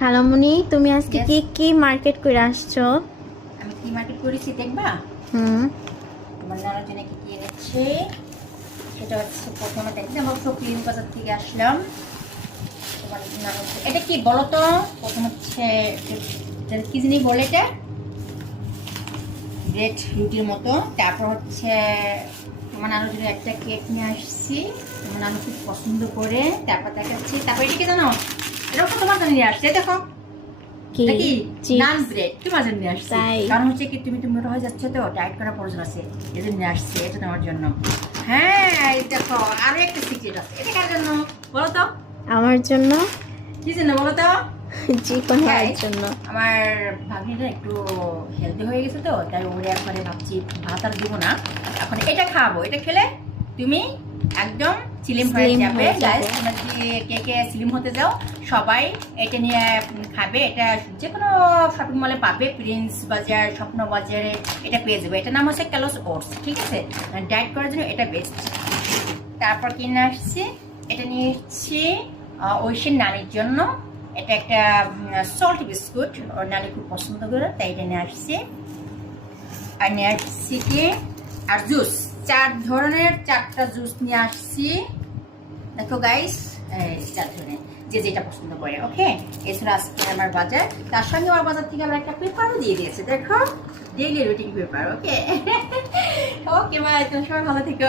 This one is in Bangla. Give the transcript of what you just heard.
খালামুনি, তুমি আজকে কি কি মার্কেট করে আসছো? আমি কি মার্কেট করেছি দেখবা? তোমার নানা জন্য কি কি এনেছে সেটা হচ্ছে প্রথমে দেখতে আমরা শপিং বাজার থেকে আসলাম। তোমার নানা এটা কি বলো তো? প্রথম হচ্ছে কি জানি বলে এটা, ব্রেড রুটির মতো। তারপর হচ্ছে তোমার নানুর জন্য একটা কেক নিয়ে আসছি, তোমার নানু খুব পছন্দ করে। তারপর দেখাচ্ছি, তারপর এটা কি জানো, এরকম তোমার জন্য নিয়ে আসছে, দেখো এটা কি নান ব্রেড তোমার জন্য নিয়ে আসছি। কারণ হচ্ছে কি তুমি তো মোটা হয়ে যাচ্ছে, তো ডায়েট করার প্রয়োজন আছে, এই জন্য নিয়ে আসছি এটা তোমার জন্য। হ্যাঁ এই দেখো আরো একটা সিক্রেট আছে, এটা কার জন্য বলো তো? আমার জন্য। কি জন্য বলো তো? চিকন হওয়ার জন্য। আমার ভাগ্নিটা একটু হেলদি হয়ে গেছে, তো তাই ওরে একবারে ভাবছি ভাত আর দিব না, এখন এটা খাবো। এটা খেলে তুমি একদম স্লিম হয়ে যাবে। গাইস তোমরা যদি কে কে স্লিম হতে যাও সবাই এটা নিয়ে খাবে। এটা যে কোনো শপিং মলে পাবে, প্রিন্স বাজার, স্বপ্ন বাজারে এটা পেয়ে যাবে। এটার নাম হচ্ছে ক্যালোস ওটস, ঠিক আছে? ডায়েট করার জন্য এটা বেস্ট। তারপর কিনে আসছি, এটা নিয়ে এসেছি ঐশীর নানির জন্য। এটা একটা সল্ট বিস্কুট, ওর নানি খুব পছন্দ করে, তাই এটা নিয়ে আসছি। আর নিয়ে আসছি কি, আর জুস, 4 ধরনের 4টা জুস নিয়ে আসছি। দেখো গাইস, 4 ধরনের, যে যেটা পছন্দ করে। ওকে, এছাড়া আজকে আমার বাজার, তার সঙ্গে আমার বাজার থেকে আবার একটা পেপারও দিয়ে দিয়েছে, দেখো ডেইলি রুটিন পেপার। ওকে ওকে, মা তুমি সবাই ভালো থেকো।